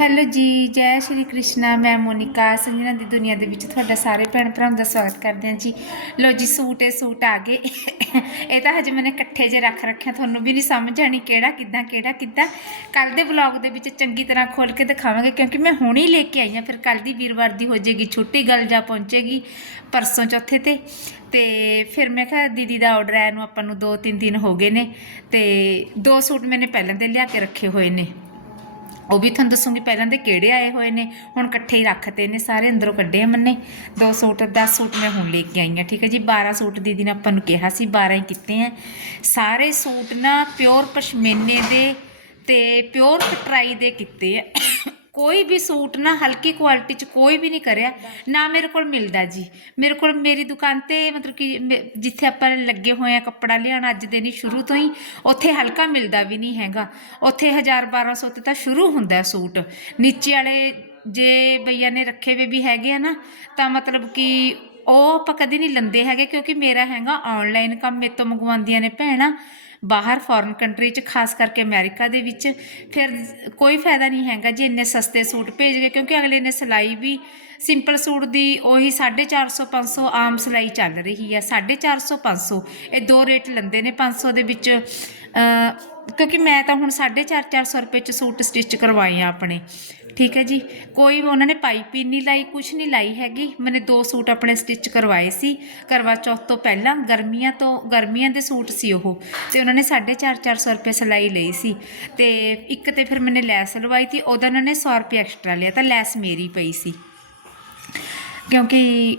Hello ਜੀ, ਜੈ ਸ਼੍ਰੀ ਕ੍ਰਿਸ਼ਨਾ, ਮੈਂ ਮੋਨਿਕਾ ਸੰਜਨਾ ਦੀ ਦੁਨੀਆ ਦੇ ਵਿੱਚ ਤੁਹਾਡਾ ਸਾਰੇ ਭੈਣ ਭਰਾਵਾਂ ਦਾ ਸਵਾਗਤ ਕਰਦੇ ਹਾਂ ਜੀ। ਲੋ ਜੀ, ਸੂਟ ਇਹ ਸੂਟ ਆ ਗਏ। ਇਹ ਤਾਂ ਹਜੇ ਮੈਨੇ ਇਕੱਠੇ ਜੇ ਰੱਖ ਰੱਖਿਆ, ਤੁਹਾਨੂੰ ਵੀ ਨਹੀਂ ਸਮਝ ਆਣੀ ਕਿਹੜਾ, ਕਿੱਦਾਂ ਕਿਹੜਾ, ਕਿੱਦਾਂ। ਕੱਲ ਦੇ ਵਲੌਗ ਦੇ ਵਿੱਚ ਚੰਗੀ ਤਰ੍ਹਾਂ ਖੋਲ ਕੇ ਦਿਖਾਵਾਂਗੇ, ਕਿਉਂਕਿ ਮੈਂ ਹੁਣੇ ਹੀ ਲੈ ਕੇ ਆਈ ਹਾਂ, ਫਿਰ ਕੱਲ ਦੀ ਵੀਰਵਾਰ ਦੀ ਹੋ ਜਾਏਗੀ ਛੁੱਟੀ, ਗੱਲ ਜਾ ਪਹੁੰਚੇਗੀ ਪਰਸੋਂ ਚੌਥੇ ਤੇ। ਤੇ ਫਿਰ ਮੈਂ ਕਿਹਾ ਦੀਦੀ ਦਾ ਆਰਡਰ ਆਇਆ ਨੂੰ ਆਪਾਂ ਨੂੰ 2-3 ਦਿਨ ਹੋ ਗਏ ਨੇ, ਤੇ ਦੋ ਸੂਟ ਮੈਨੇ ਪਹਿਲਾਂ ਦੇ ਲਿਆ ਕੇ ਰੱਖੇ ਹੋਏ ਨੇ। ਉਹ ਵੀ ਤੁਹਾਨੂੰ ਦੱਸੂਗੀ, ਪਹਿਲਾਂ ਦੇ ਕਿਹੜੇ ਆਏ ਹੋਏ ਨੇ, ਹੁਣ ਇਕੱਠੇ ਹੀ ਰੱਖਤੇ ਨੇ ਸਾਰੇ, ਅੰਦਰੋਂ ਕੱਢੇ ਆ ਮੰਨੇ। ਦੋ ਸੂਟ 10 ਸੂਟ ਮੈਂ ਹੁਣ ਲੈ ਕੇ ਆਈ ਹਾਂ, ਠੀਕ ਹੈ ਜੀ। 12 ਸੂਟ ਦੀਦੀ ਨੇ ਆਪਾਂ ਨੂੰ ਕਿਹਾ ਸੀ 12 ਹੀ ਕੀਤੇ ਆ। ਸਾਰੇ ਸੂਟ ਨਾ ਪਿਓਰ ਪਸ਼ਮੀਨੇ ਦੇ ਤੇ ਪਿਓਰ ਕਟਰਾਈ ਦੇ ਕੀਤੇ ਆ। ਕੋਈ ਵੀ ਸੂਟ ਨਾ ਹਲਕੀ ਕੁਆਲਿਟੀ ਚ ਕੋਈ ਵੀ ਨਹੀਂ ਕਰਿਆ, ਨਾ ਮੇਰੇ ਕੋਲ ਮਿਲਦਾ ਜੀ। ਮੇਰੇ ਕੋਲ ਮੇਰੀ ਦੁਕਾਨ ਤੇ ਮਤਲਬ ਕਿ ਮੇ- ਜਿੱਥੇ ਆਪਾਂ ਲੱਗੇ ਹੋਏ ਆ ਕੱਪੜਾ ਲਿਆਉਣ, ਅੱਜ ਦੇ ਨਹੀਂ ਸ਼ੁਰੂ ਤੋਂ ਹੀ, ਉੱਥੇ ਹਲਕਾ ਮਿਲਦਾ ਵੀ ਨਹੀਂ ਹੈਗਾ। ਉੱਥੇ 1000 1200 ਤੇ ਤਾਂ ਸ਼ੁਰੂ ਹੁੰਦਾ ਸੂਟ। ਨੀਚੇ ਵਾਲੇ ਜੇ ਬਈਆ ਨੇ ਰੱਖੇ ਵੇ ਵੀ ਹੈਗੇ ਆ ਨਾ, ਤਾਂ ਮਤਲਬ ਕਿ ਉਹ ਆਪਾਂ ਕਦੇ ਨਹੀਂ ਲੰਦੇ ਹੈਗੇ, ਕਿਉਂਕਿ ਮੇਰਾ ਹੈਗਾ ਆਨਲਾਈਨ ਕੰਮ, ਮੇਰੇ ਤੋਂ ਮੰਗਵਾਉਂਦੀਆਂ ਨੇ ਭੈਣਾਂ। ਬਾਹਰ ਫੋਰਨ ਕੰਟਰੀ 'ਚ, ਖਾਸ ਕਰਕੇ ਅਮਰੀਕਾ ਦੇ ਵਿੱਚ, ਫਿਰ ਕੋਈ ਫਾਇਦਾ ਨਹੀਂ ਹੈਗਾ ਜੀ ਇੰਨੇ ਸਸਤੇ ਸੂਟ ਭੇਜ ਗਏ, ਕਿਉਂਕਿ ਅਗਲੇ ਨੇ ਸਿਲਾਈ ਵੀ ਸਿੰਪਲ ਸੂਟ ਦੀ ਉਹੀ 450 500 ਆਮ ਸਿਲਾਈ ਚੱਲ ਰਹੀ ਹੈ। 450 500 ਇਹ ਦੋ ਰੇਟ ਲੰਦੇ ਨੇ। 500 ਦੇ ਵਿੱਚ ਕਿਉਂਕਿ ਮੈਂ ਤਾਂ ਹੁਣ 450 400 ਰੁਪਏ 'ਚ ਸੂਟ ਸਟਿਚ ਕਰਵਾਏ ਆ ਆਪਣੇ। ਠੀਕ ਹੈ ਜੀ? ਕੋਈ ਉਹਨਾਂ ਨੇ ਪਾਈਪਿੰਗ ਨਹੀਂ ਲਾਈ, ਕੁਛ ਨਹੀਂ ਲਾਈ ਹੈਗੀ। ਮੈਨੇ ਦੋ ਸੂਟ ਆਪਣੇ ਸਟਿਚ ਕਰਵਾਏ ਸੀ। ਕਰਵਾ ਚੌਥ ਤੋਂ ਪਹਿਲਾਂ ਗਰਮੀਆਂ ਤੋਂ, ਗਰਮੀਆਂ ਦੇ ਸੂਟ ਸੀ ਉਹ। ਤੇ ਉਹਨਾਂ ਨੇ 450 400 ਰੁਪਏ ਸਿਲਾਈ ਲਈ ਸੀ। ਤੇ ਇੱਕ ਤੇ ਫਿਰ ਮੈਨੇ ਲੈਸ ਲਵਾਈ ਤੀ, ਉਹਦਾ ਉਹਨਾਂ ਨੇ 100 ਰੁਪਏ ਐਕਸਟਰਾ ਲਿਆ, ਤਾਂ ਲੈਸ ਮੇਰੀ ਪਈ ਸੀ। ਕਿਉਂਕਿ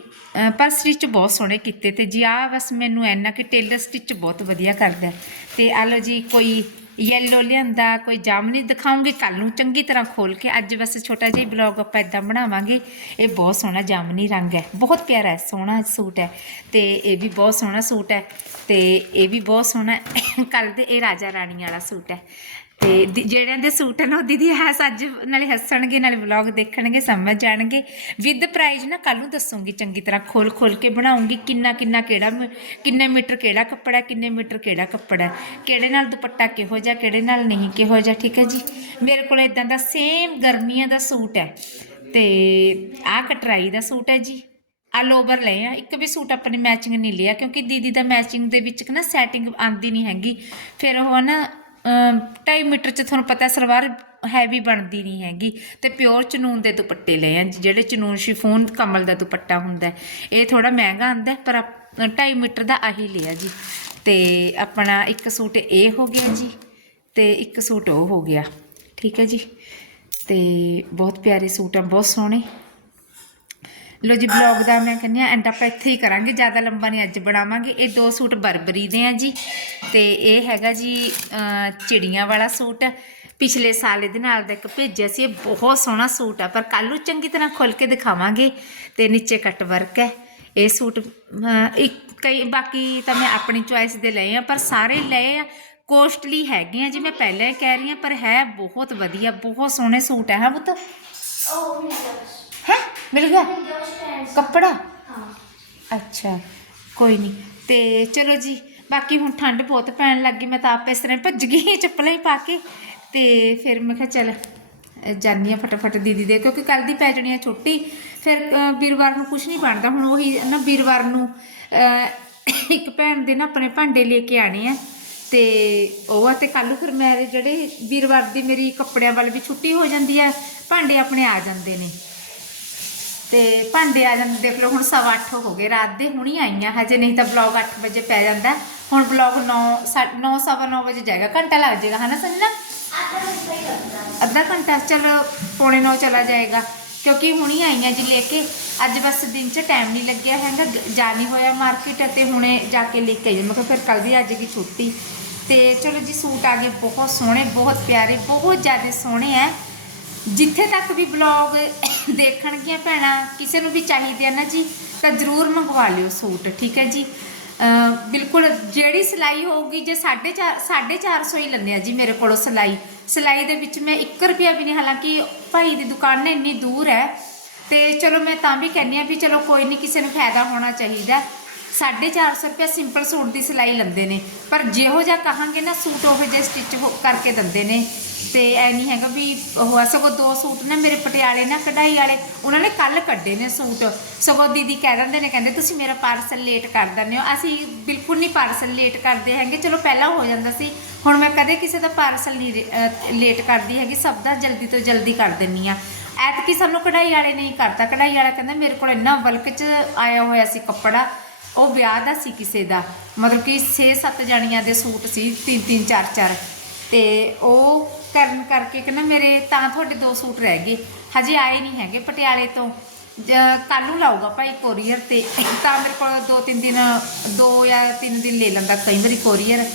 ਪਰ ਸਟਿਚ ਬਹੁਤ ਸੋਹਣੇ ਕੀਤੇ ਤੇ ਜੀ ਆ ਬਸ ਮੈਨੂੰ ਐਨਾ ਕਿ ਟੇਲਰ ਸਟਿਚ ਬਹੁਤ ਵਧੀਆ ਕਰਦਾ ਹੈ। ਤੇ ਆ ਲਓ ਜੀ, ਕੋਈ ਯੈਲੋ ਲਿਆਂਦਾ, ਕੋਈ ਜਾਮਨੀ ਦਿਖਾਉਂਗੇ ਕੱਲ ਨੂੰ ਚੰਗੀ ਤਰ੍ਹਾਂ ਖੋਲ ਕੇ ਅੱਜ ਬਸ ਛੋਟਾ ਜਿਹਾ ਬਲੌਗ ਆਪਾਂ ਇਦਾਂ ਬਣਾਵਾਂਗੇ। ਇਹ ਬਹੁਤ ਸੋਹਣਾ ਜਾਮਨੀ ਰੰਗ ਹੈ, ਬਹੁਤ ਪਿਆਰਾ ਹੈ, ਸੋਹਣਾ ਸੂਟ ਹੈ ਤੇ ਇਹ ਵੀ ਬਹੁਤ ਸੋਹਣਾ ਸੂਟ ਹੈ ਤੇ ਇਹ ਵੀ ਬਹੁਤ ਸੋਹਣਾ ਕੱਲ ਦੇ ਇਹ ਰਾਜਾ ਰਾਣੀ ਵਾਲਾ ਸੂਟ ਹੈ। ਤੇ ਦੀ- ਜਿਹੜਿਆਂ ਦੇ ਸੂਟ ਹਨ ਉਹ ਦੀਦੀ ਹੱਸ ਅੱਜ ਨਾਲੇ ਹੱਸਣਗੇ, ਨਾਲੇ ਵਲੌਗ ਦੇਖਣਗੇ, ਸਮਝ ਜਾਣਗੇ। ਵਿਦ ਪ੍ਰਾਈਜ਼ ਨਾ ਕੱਲ ਨੂੰ ਦੱਸੂਗੀ ਚੰਗੀ ਤਰ੍ਹਾਂ, ਖੋਲ ਖੋਲ ਕੇ ਬਣਾਉਂਗੀ ਕਿੰਨਾ ਕਿੰਨਾ ਕਿਹੜਾ ਮ- ਕਿੰਨੇ ਮੀਟਰ ਕਿਹੜਾ ਕੱਪੜਾ, ਕਿੰਨੇ ਮੀਟਰ ਕਿਹੜਾ ਕੱਪੜਾ, ਕਿਹੜੇ ਨਾਲ ਦੁਪੱਟਾ ਕਿਹੋ ਜਿਹਾ, ਕਿਹੜੇ ਨਾਲ ਨਹੀਂ ਕਿਹੋ ਜਿਹਾ, ਠੀਕ ਹੈ ਜੀ? ਮੇਰੇ ਕੋਲ ਇਦਾਂ ਦਾ ਸੇਮ ਗਰਮੀਆਂ ਦਾ ਸੂਟ ਹੈ। ਤੇ ਆਹ ਕਟਰਾਈ ਦਾ ਸੂਟ ਹੈ ਜੀ। ਆਲ ਓਵਰ ਲਏ ਆ। ਇੱਕ ਵੀ ਸੂਟ ਆਪਣੇ ਮੈਚਿੰਗ ਨਹੀਂ ਲਿਆ, ਕਿਉਂਕਿ ਦੀਦੀ ਦਾ ਮੈਚਿੰਗ ਦੇ ਵਿੱਚ ਨਾ ਸੈਟਿੰਗ ਆਂਦੀ ਨਹੀਂ ਹੈਗੀ। ਫਿਰ ਉਹ ਨਾ 2.5 ਮੀਟਰ ਚ ਤੁਹਾਨੂੰ ਪਤਾ ਸਲਵਾਰ ਹੈਵੀ ਬਣਦੀ ਨਹੀਂ ਹੈਗੀ। ਤੇ ਪਿਓਰ ਚਨੂਨ ਦੇ ਦੁਪੱਟੇ ਲਏ ਆ ਜਿਹੜੇ ਚਨੂਨ ਸ਼ਿਫੋਨ ਕਮਲ ਦਾ ਦੁਪੱਟਾ ਹੁੰਦਾ ਇਹ ਥੋੜਾ ਮਹਿੰਗਾ ਆਂਦਾ ਹੈ, ਪਰ 2.5 ਮੀਟਰ ਦਾ ਆਹੀ ਲਿਆ ਜੀ। ਤੇ ਆਪਣਾ ਇੱਕ ਸੂਟ ਇਹ ਹੋ ਗਿਆ ਜੀ ਤੇ ਇੱਕ ਸੂਟ ਉਹ ਹੋ ਗਿਆ। ਠੀਕ ਹੈ ਜੀ। ਤੇ ਬਹੁਤ ਪਿਆਰੇ ਸੂਟ ਆ ਬਹੁਤ ਸੋਹਣੇ। ਲੋ ਜੀ ਬਲੌਗ ਦਾ ਮੈਂ ਕਹਿੰਦੀ ਆ ਐਂਡ ਆਪਾਂ ਇੱਥੇ ਹੀ ਕਰਾਂਗੇ, ਜ਼ਿਆਦਾ ਲੰਬਾ ਨਹੀਂ ਅੱਜ ਬਣਾਵਾਂਗੇ। ਇਹ ਦੋ ਸੂਟ ਬਰਬਰੀ ਦੇ ਆ ਜੀ, ਤੇ ਇਹ ਹੈਗਾ ਜੀ ਚਿੜੀਆਂ ਵਾਲਾ ਸੂਟ। ਪਿਛਲੇ ਸਾਲ ਇਹਦੇ ਨਾਲ ਦਾ ਇੱਕ ਭੇਜਿਆ ਸੀ, ਇਹ ਬਹੁਤ ਸੋਹਣਾ ਸੂਟ ਆ, ਪਰ ਕੱਲ ਨੂੰ ਚੰਗੀ ਤਰ੍ਹਾਂ ਖੋਲ ਕੇ ਦਿਖਾਵਾਂਗੇ, ਤੇ ਨੀਚੇ ਕੱਟ ਵਰਕ ਹੈ। ਇਹ ਸੂਟ ਇੱਕ ਕਈ, ਬਾਕੀ ਤਾਂ ਮੈਂ ਆਪਣੀ ਚੁਆਇਸ ਦੇ ਲਏ ਆ, ਪਰ ਸਾਰੇ ਲਏ ਆ ਕੋਸਟਲੀ ਹੈਗੇ ਆ ਜੀ, ਮੈਂ ਪਹਿਲਾਂ ਹੀ ਕਹਿ ਰਹੀ ਆ ਪਰ ਹੈ ਬਹੁਤ ਵਧੀਆ, ਬਹੁਤ ਸੋਹਣੇ ਸੂਟ ਹੈ ਹਾਂ ਪੁੱਤ? Oh, ਉਹ ਮਿਲ ਮਿਲ ਗਿਆ? ਕੱਪੜਾ? ਹਾਂ। ਅੱਛਾ ਕੋਈ ਨਹੀਂ ਤੇ ਚਲੋ ਜੀ ਬਾਕੀ ਹੁਣ ਠੰਡ ਬਹੁਤ ਪੈਣ ਲੱਗੀ ਮੈਂ ਤਾਂ ਆਪ ਇਸ ਤਰ੍ਹਾਂ ਭੱਜ ਗਈ ਚੱਪਲਾਂ ਹੀ ਪਾ ਕੇ। ਤੇ ਫਿਰ ਮੈਂ ਕਿਹਾ ਚੱਲ ਜਾਂਦੀ ਹਾਂ ਫਟਾਫਟ ਦੀਦੀ ਦੇ ਕਿਉਂਕਿ ਕੱਲ ਦੀ ਪੈ ਜਾਣੀ ਹੈ ਛੁੱਟੀ। ਫਿਰ ਵੀਰਵਾਰ ਨੂੰ ਕੁਝ ਨਹੀਂ ਬਣਦਾ ਹੁਣ ਉਹੀ ਨਾ ਵੀਰਵਾਰ ਨੂੰ ਇੱਕ ਭੈਣ ਦੇ ਨਾ ਆਪਣੇ ਭਾਂਡੇ ਲੈ ਕੇ ਆਣੇ ਆ। ਤੇ ਉਹ ਆ ਤੇ ਕੱਲ ਨੂੰ ਫਿਰ ਮੇਰੇ ਜਿਹੜੇ ਵੀਰਵਾਰ ਦੀ ਮੇਰੀ ਕੱਪੜਿਆਂ ਵੱਲ ਵੀ ਛੁੱਟੀ ਹੋ ਜਾਂਦੀ ਹੈ ਭਾਂਡੇ ਆਪਣੇ ਆ ਜਾਂਦੇ ਨੇ। ਤੇ ਭਾਂਡੇ ਆ ਜਾਂਦੇ ਦੇਖ ਲਓ ਹੁਣ ਸਵਾ ਅੱਠ ਹੋ ਗਏ ਰਾਤ ਦੇ ਹੁਣੀ ਆਈਆਂ ਹਜੇ ਨਹੀਂ ਤਾਂ ਬਲੌਗ 8 ਵਜੇ ਪੈ ਜਾਂਦਾ। ਹੁਣ ਬਲੌਗ 9 9 ਸਵਾ 9 ਵਜੇ ਜਾਏਗਾ ਘੰਟਾ ਲੱਗ ਜਾਏਗਾ ਹਨਾ ਸੰਜਨਾ? ਅੱਧਾ ਘੰਟਾ ਚਲੋ ਪੌਣੇ 9 ਚਲਾ ਜਾਏਗਾ ਕਿਉਂਕਿ ਹੁਣੀ ਆਈਆਂ ਜੀ ਲੈ ਕੇ। ਅੱਜ ਬਸ ਦਿਨ 'ਚ ਟਾਈਮ ਨਹੀਂ ਲੱਗਿਆ ਹੈਗਾ ਗ- ਜਾ ਨਹੀਂ ਹੋਇਆ ਮਾਰਕੀਟ ਤੇ ਹੁਣੇ ਜਾ ਕੇ ਲੈ ਕੇ ਆਈ ਮੈਂ ਕਿਹਾ ਫਿਰ ਕੱਲ ਦੀ ਅੱਜ ਦੀ ਛੁੱਟੀ। ਤੇ ਚਲੋ ਜੀ ਸੂਟ ਆ ਗਏ ਬਹੁਤ ਸੋਹਣੇ ਬਹੁਤ ਪਿਆਰੇ ਬਹੁਤ ਜ਼ਿਆਦਾ ਸੋਹਣੇ ਆ। ਜਿੱਥੇ ਤੱਕ ਵੀ ਬਲੌਗ ਦੇਖਣਗੀਆਂ ਭੈਣਾਂ, ਕਿਸੇ ਨੂੰ ਵੀ ਚਾਹੀਦੇ ਆ ਨਾ ਜੀ, ਤਾਂ ਜ਼ਰੂਰ ਮੰਗਵਾ ਲਿਓ ਸੂਟ, ਠੀਕ ਹੈ ਜੀ? ਬਿਲਕੁਲ ਜਿਹੜੀ ਸਿਲਾਈ ਹੋਊਗੀ, ਜੇ 4.5 450 ਹੀ ਲੈਂਦੇ ਆ ਜੀ ਮੇਰੇ ਕੋਲੋਂ ਸਿਲਾਈ। ਸਿਲਾਈ ਦੇ ਵਿੱਚ ਮੈਂ 1 ਰੁਪਿਆ ਵੀ ਨਹੀਂ, ਹਾਲਾਂਕਿ ਭਾਈ ਦੀ ਦੁਕਾਨ ਨੇ ਇੰਨੀ ਦੂਰ ਹੈ, ਤੇ ਚਲੋ ਮੈਂ ਤਾਂ ਵੀ ਕਹਿੰਦੀ ਆ ਵੀ ਚਲੋ ਕੋਈ ਨਹੀਂ, ਕਿਸੇ ਨੂੰ ਫਾਇਦਾ ਹੋਣਾ ਚਾਹੀਦਾ। 450 ਰੁਪਏ ਸਿੰਪਲ ਸੂਟ ਦੀ ਸਿਲਾਈ ਲੈਂਦੇ ਨੇ। ਪਰ ਜਿਹੋ ਜਿਹਾ ਕਹਾਂਗੇ ਨਾ ਸੂਟ ਉਹ ਜਿਹੇ ਸਟਿਚ ਕਰਕੇ ਦਿੰਦੇ ਨੇ। ਤੇ ਐ ਨਹੀਂ ਹੈਗਾ ਵੀ ਉਹ ਆ, ਸਗੋਂ ਦੋ ਸੂਟ ਨਾ ਮੇਰੇ ਪਟਿਆਲੇ ਨਾ ਕਢਾਈ ਵਾਲੇ ਉਹਨਾਂ ਨੇ ਕੱਲ ਕੱਢੇ ਨੇ ਸੂਟ। ਸਗੋਂ ਦੀਦੀ ਕਹਿ ਦਿੰਦੇ ਨੇ ਕਹਿੰਦੇ ਤੁਸੀਂ ਮੇਰਾ ਪਾਰਸਲ ਲੇਟ ਕਰ ਦਿੰਦੇ ਹੋ। ਅਸੀਂ ਬਿਲਕੁਲ ਨਹੀਂ ਪਾਰਸਲ ਲੇਟ ਕਰਦੇ ਹੈਗੇ। ਚਲੋ ਪਹਿਲਾਂ ਹੋ ਜਾਂਦਾ ਸੀ। ਹੁਣ ਮੈਂ ਕਦੇ ਕਿਸੇ ਦਾ ਪਾਰਸਲ ਨਹੀਂ ਲੇਟ ਕਰਦੀ ਹੈਗੀ। ਸਭ ਦਾ ਜਲਦੀ ਤੋਂ ਜਲਦੀ ਕਰ ਦਿੰਨੀ ਆ। ਐਤਕੀ ਸਾਨੂੰ ਕਢਾਈ ਵਾਲੇ ਨਹੀਂ ਕਰਤਾ। ਕਢਾਈ ਵਾਲਾ ਕਹਿੰਦਾ ਮੇਰੇ ਕੋਲ ਇੰਨਾ ਬਲਕ ਚ ਆਇਆ ਹੋਇਆ ਸੀ ਕੱਪੜਾ। ਉਹ ਵਿਆਹ ਦਾ ਸੀ ਕਿਸੇ ਦਾ, ਮਤਲਬ ਕਿ 6-7 ਜਣੀਆਂ ਦੇ ਸੂਟ ਸੀ 3-3 4-4 ਤੇ ਉਹ ਕਰਨ ਕਰਕੇ ਕਹਿੰਦਾ ਮੇਰੇ ਤਾਂ ਤੁਹਾਡੇ ਦੋ ਸੂਟ ਰਹਿ ਗਏ, ਹਜੇ ਆਏ ਨਹੀਂ ਹੈਗੇ ਪਟਿਆਲੇ ਤੋਂ। ਕੱਲ ਨੂੰ ਲਾਊਗਾ ਭਾਈ ਕੋਰੀਅਰ ਤੇ ਤਾਂ ਮੇਰੇ ਕੋਲ ਦੋ, ਤਿੰਨ ਦਿਨ, ਦੋ ਜਾਂ ਤਿੰਨ ਦਿਨ ਲੈ ਲੈਂਦਾ ਕਈ ਵਾਰੀ ਕੋਰੀਅਰ।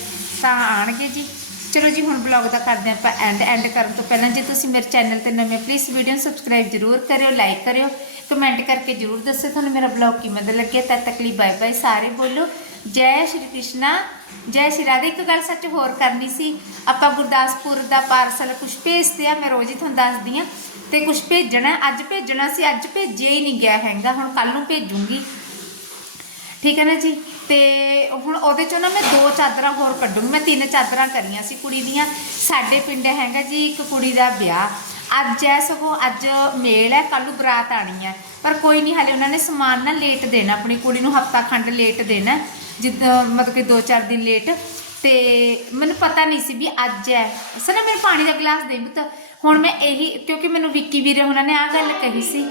ਤਾਂ ਆਣਗੇ ਜੀ। ਚਲੋ ਜੀ, ਹੁਣ ਬਲੌਗ ਦਾ ਕਰਦੇ ਆਪਾਂ ਐਂਡ ਐਂਡ ਕਰਨ ਤੋਂ ਪਹਿਲਾਂ ਜੇ ਤੁਸੀਂ ਮੇਰੇ ਚੈਨਲ ਤੇ ਨਵੇਂ ਪਲੀਜ਼ ਵੀਡੀਓ ਨੂੰ ਸਬਸਕ੍ਰਾਈਬ ਜ਼ਰੂਰ ਕਰਿਓ ਲਾਈਕ ਕਰਿਓ ਕਮੈਂਟ ਕਰਕੇ ਜ਼ਰੂਰ ਦੱਸਿਓ ਤੁਹਾਨੂੰ ਮੇਰਾ ਬਲੌਗ ਕਿਵੇਂ ਦਾ ਲੱਗਿਆ। ਤਦ ਤੱਕ ਲਈ ਬਾਏ ਬਾਏ ਸਾਰੇ ਬੋਲੋ। ਜੈ ਸ਼੍ਰੀ ਕ੍ਰਿਸ਼ਨਾ। ਜੈ ਸ਼੍ਰੀ ਰਾਧੇ। ਇੱਕ ਗੱਲ ਸੱਚ ਹੋਰ ਕਰਨੀ ਸੀ। ਆਪਾਂ ਗੁਰਦਾਸਪੁਰ ਦਾ ਪਾਰਸਲ ਕੁਝ ਭੇਜਦੇ ਆ, ਮੈਂ ਰੋਜ਼ ਹੀ ਤੁਹਾਨੂੰ ਦੱਸਦੀ ਆ ਤੇ ਕੁਝ ਭੇਜਣਾ, ਅੱਜ ਭੇਜਣਾ ਸੀ, ਅੱਜ ਭੇਜਿਆ ਹੀ ਨਹੀਂ ਗਿਆ ਹੈਗਾ। ਹੁਣ ਕੱਲ ਨੂੰ ਭੇਜੂੰਗੀ। ਠੀਕ ਹੈ ਨਾ ਜੀ? ਤੇ ਹੁਣ ਉਹਦੇ ਚੋਂ ਨਾ ਮੈਂ ਦੋ ਚਾਦਰਾਂ ਹੋਰ ਕੱਢੂੰਗੀ ਮੈਂ ਤਿੰਨ ਚਾਦਰਾਂ ਕਰੀਆਂ ਸੀ ਕੁੜੀ ਦੀਆਂ। ਸਾਡੇ ਪਿੰਡ ਹੈਗਾ ਜੀ ਇੱਕ ਕੁੜੀ ਦਾ ਵਿਆਹ। ਅੱਜ ਐ ਸਗੋਂ ਅੱਜ ਮੇਲ ਹੈ ਕੱਲ ਨੂੰ ਬਰਾਤ ਆਣੀ ਹੈ ਪਰ ਕੋਈ ਨਹੀਂ ਹਾਲੇ ਉਹਨਾਂ ਨੇ ਸਮਾਨ ਨਾ ਲੇਟ ਦੇਣਾ, ਆਪਣੀ ਕੁੜੀ ਨੂੰ ਹਫਤਾ ਖੰਡ ਲੇਟ ਦੇਣਾ। ਜਿੱਦਾਂ, ਮਤਲਬ ਕਿ 2-4 ਦਿਨ ਲੇਟ। ਤੇ ਮੈਨੂੰ ਪਤਾ ਨਹੀਂ ਸੀ ਵੀ ਅੱਜ ਹੈ ਸਰ ਨਾ ਮੇਰੇ ਪਾਣੀ ਦਾ ਗਲਾਸ ਦੇ ਪੁੱਤ। ਹੁਣ ਮੈਂ ਇਹੀ, ਕਿਉਂਕਿ ਮੈਨੂੰ ਵਿੱਕੀ ਵੀਰੇ ਉਹਨਾਂ ਨੇ ਆਹ ਗੱਲ ਕਹੀ ਸੀ।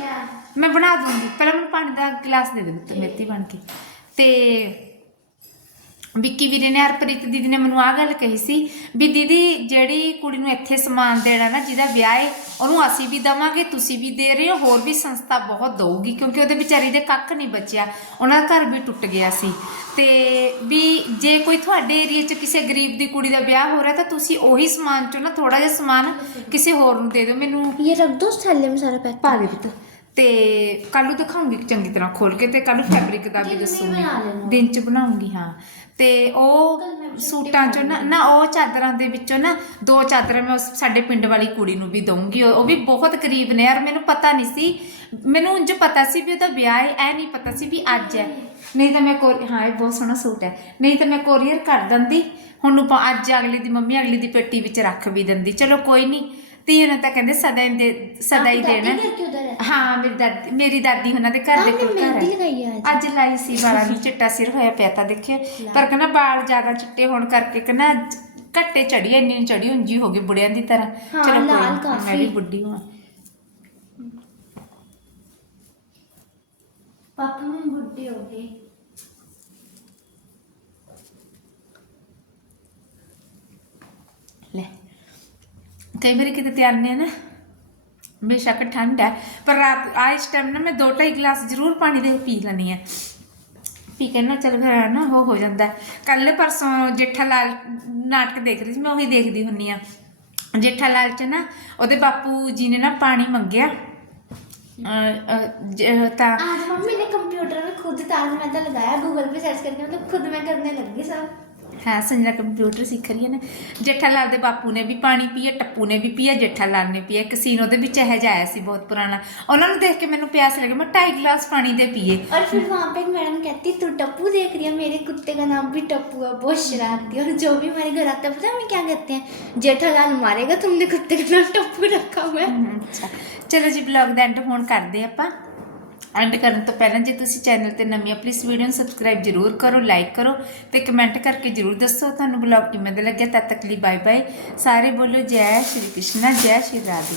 ਮੈਂ ਬਣਾ ਦੂੰਗੀ। ਪਹਿਲਾਂ ਮੈਨੂੰ ਪਾਣੀ ਦਾ ਗਲਾਸ ਦੇ ਦੇ ਪੁੱਤ ਮੇਤੀ ਬਣ ਕੇ। ਤੇ ਵਿੱਕੀ ਵੀਰੇ ਨੇ ਹਰਪ੍ਰੀਤ ਦੀਦੀ ਨੇ ਮੈਨੂੰ ਆਹ ਗੱਲ ਕਹੀ ਸੀ ਵੀ ਦੀਦੀ ਜਿਹੜੀ ਕੁੜੀ ਨੂੰ ਇੱਥੇ ਸਮਾਨ ਦੇਣਾ ਨਾ ਜਿਹਦਾ ਵਿਆਹ ਹੈ ਉਹਨੂੰ ਅਸੀਂ ਵੀ ਦਵਾਂਗੇ ਤੁਸੀਂ ਵੀ ਦੇ ਰਹੇ ਹੋ ਹੋਰ ਵੀ ਸੰਸਥਾ ਬਹੁਤ ਦਊਗੀ ਕਿਉਂਕਿ ਉਹਦੇ ਵਿਚਾਰੀ ਦੇ ਕੱਖ ਨਹੀਂ ਬਚਿਆ ਉਹਨਾਂ ਦਾ ਘਰ ਵੀ ਟੁੱਟ ਗਿਆ ਸੀ ਤੇ ਵੀ ਜੇ ਕੋਈ ਤੁਹਾਡੇ ਏਰੀਆ 'ਚ ਕਿਸੇ ਗਰੀਬ ਦੀ ਕੁੜੀ ਦਾ ਵਿਆਹ ਹੋ ਰਿਹਾ ਤਾਂ ਤੁਸੀਂ ਉਹੀ ਸਮਾਨ 'ਚੋਂ ਨਾ ਥੋੜਾ ਜਿਹਾ ਸਮਾਨ ਕਿਸੇ ਹੋਰ ਨੂੰ ਦੇ ਦਿਓ ਮੈਨੂੰ ये रख दो उस थैले में सारा पैक ਪਾ ਦੇ ਪੁੱਤ ਤੇ ਕੱਲ ਨੂੰ ਦਿਖਾਉਂਗੀ ਚੰਗੀ ਤਰ੍ਹਾਂ ਖੋਲ ਕੇ ਤੇ ਕੱਲ ਨੂੰ ਫੈਬਰਿਕ ਦਾ ਵੀ ਦਿਨ ਦੱਸੂਗੀ। ਬਣਾ ਲੈਣਾ। ਦਿਨ ਚ ਬਣਾਉਂਗੀ ਹਾਂ। ਤੇ ਉਹ ਸੂਟਾਂ ਚੋਂ ਨਾ ਨਾ ਉਹ ਚਾਦਰਾਂ ਦੇ ਵਿੱਚੋਂ ਨਾ ਦੋ ਚਾਦਰਾਂ ਮੈਂ ਉਸ ਸਾਡੇ ਪਿੰਡ ਵਾਲੀ ਕੁੜੀ ਨੂੰ ਵੀ ਦਊਂਗੀ। ਉਹ ਉਹ ਵੀ ਬਹੁਤ ਕਰੀਬ ਨੇ ਯਾਰ ਮੈਨੂੰ ਪਤਾ ਨਹੀਂ ਸੀ। ਮੈਨੂੰ ਉਂਝ ਪਤਾ ਸੀ ਵੀ ਉਹਦਾ ਵਿਆਹ ਹੈ ਐ ਨਹੀਂ ਪਤਾ ਸੀ ਵੀ ਅੱਜ ਹੈ ਨਹੀਂ ਤਾਂ ਮੈਂ ਕੋਰ ਹਾਂ ਇਹ ਬਹੁਤ ਸੋਹਣਾ ਸੂਟ ਹੈ ਨਹੀਂ ਤਾਂ ਮੈਂ ਕੋਰੀਅਰ ਕਰ ਦਿੰਦੀ। ਹੁਣ ਨੂੰ ਪਾ- ਅੱਜ ਅਗਲੀ ਦੀ ਮੰਮੀ ਅਗਲੀ ਦੀ ਪੇਟੀ ਵਿੱਚ ਰੱਖ ਵੀ ਦਿੰਦੀ। ਚਲੋ ਕੋਈ ਨਹੀਂ ਧੀਰਨ ਤਾਂ ਕਹਿੰਦੇ ਸਦਾ ਹੀ ਦੇ ਸਦਾ ਹੀ ਦੇਣਾ। ਕਰਕੇ ਉਧਰ ਹੈ ਹਾਂ ਮੇਰੀ ਦਾਦੀ ਮੇਰੀ ਦਾਦੀ ਉਹਨਾਂ ਦੇ ਘਰ ਦੇ ਕੋਲ ਘਰ ਮਹਿੰਦੀ ਹੈ। ਲਗਾਈ ਹੈ ਅੱਜ। ਲਾਈ ਸੀ ਵਾਲਾ ਵੀ ਚਿੱਟਾ ਸਿਰ ਹੋਇਆ ਪਿਆ ਤਾਂ ਦੇਖਿਓ। ਪਰ ਕਹਿੰਦਾ ਵਾਲ ਜ਼ਿਆਦਾ ਚਿੱਟੇ ਹੋਣ ਕਰਕੇ ਕਹਿੰਦਾ ਘੱਟੇ ਚੜੀ ਇੰਨੀ ਨਹੀਂ ਚੜੀ ਹੁੰਜੀ ਹੋ ਗਈ ਬੁੜਿਆਂ ਦੀ ਤਰ੍ਹਾਂ। ਹਾਂ, ਚਲੋ ਕੋਈ ਲਾਲ ਨੀ, ਮੈਂ ਕਾਫੀ। ਵੀ ਬੁੱਢੀ ਹਾਂ। ਪਾਪਾ ਮੈਂ ਬੁੱਢੇ ਹੋ ਗਏ ਲੈ। ਕਈ ਵਾਰੀ ਕਿਤੇ ਤੇ ਆਨੇ ਆ ਨਾ ਬੇਸ਼ੱਕ ਠੰਡ ਹੈ ਪਰ ਰਾਤ ਆ ਇਸ ਟਾਈਮ ਨਾ ਮੈਂ ਦੋ ਢਾਈ ਗਲਾਸ ਜ਼ਰੂਰ ਪਾਣੀ ਦੇ ਪੀ ਲੈਣੀ ਆ ਪੀ ਕੇ ਨਾ ਚੱਲ ਫਿਰ ਨਾ ਉਹ ਹੋ ਜਾਂਦਾ ਕੱਲ ਪਰਸੋਂ ਜੇਠਾ ਲਾਲ ਨਾਟਕ ਦੇਖ ਰਹੀ ਸੀ ਮੈਂ ਉਹੀ ਦੇਖਦੀ ਹੁੰਨੀ ਆ ਜੇਠਾ ਲਾਲ ਚ ਨਾ ਉਹਦੇ ਬਾਪੂ ਜੀ ਨੇ ਨਾ ਪਾਣੀ ਮੰਗਿਆ ਅ, ਅ, ਜ- ਤਾਂ आज मम्मी ने कंप्यूटर में खुद ताज मैदा लगाया गूगल पे सर्च करके मतलब खुद मैं करने लगी सब ਹਾਂ ਸੰਜਨਾ ਕੰਪਿਊਟਰ ਸਿੱਖ ਰਹੀ ਹੈ ਨਾ ਜੇਠਾ ਲਾਲ ਦੇ ਬਾਪੂ ਨੇ ਵੀ ਪਾਣੀ ਪੀਆ ਟੱਪੂ ਨੇ ਵੀ ਪੀਆ ਜੇਠਾ ਲਾਲ ਨੇ ਪੀਆ ਇੱਕ ਸੀਨ ਉਹਦੇ ਵਿੱਚ ਇਹ ਜਿਹਾ ਆਇਆ ਸੀ ਬਹੁਤ ਪੁਰਾਣਾ ਉਹਨਾਂ ਨੂੰ ਦੇਖ ਕੇ ਮੈਨੂੰ ਪਿਆਸ ਲੱਗੀ ਮੈਂ ਢਾਈ ਗਲਾਸ ਪਾਣੀ ਦੇ ਪੀਏ और फिर वहाँ पे एक मैडम कहती तू टप्पू देख रही है मेरे कुत्ते का नाम भी टप्पू है बहुत शरारती है और जो भी हमारे घर आता है पता है हमें क्या कहते हैं जेठालाल मारेगा तुमने कुत्ते का नाम टप्पू रखा हुआ है ਹਮ, ਅੱਛਾ ਚਲੋ ਜੀ ਬਲੌਗ ਦਾ ਐਂਡ ਹੁਣ ਕਰਦੇ ਆਪਾਂ ਐਂਡ ਕਰਨ ਤੋਂ ਪਹਿਲਾਂ ਜੇ ਤੁਸੀਂ ਚੈਨਲ ਤੇ ਨਵੀਂ ਆ ਪਲੀਜ਼ ਵੀਡੀਓ ਨੂੰ ਸਬਸਕ੍ਰਾਈਬ ਜ਼ਰੂਰ ਕਰੋ ਲਾਈਕ ਕਰੋ ਤੇ ਕਮੈਂਟ ਕਰਕੇ ਜ਼ਰੂਰ ਦੱਸੋ। ਤੁਹਾਨੂੰ ਬਲੌਗ ਕਿਵੇਂ ਦਾ ਲੱਗਿਆ? ਤਦ ਤੱਕ ਲਈ ਬਾਏ ਬਾਏ ਸਾਰੇ ਬੋਲੋ, ਜੈ ਸ਼੍ਰੀ ਕ੍ਰਿਸ਼ਨ, ਜੈ ਸ਼੍ਰੀ ਰਾਧੇ।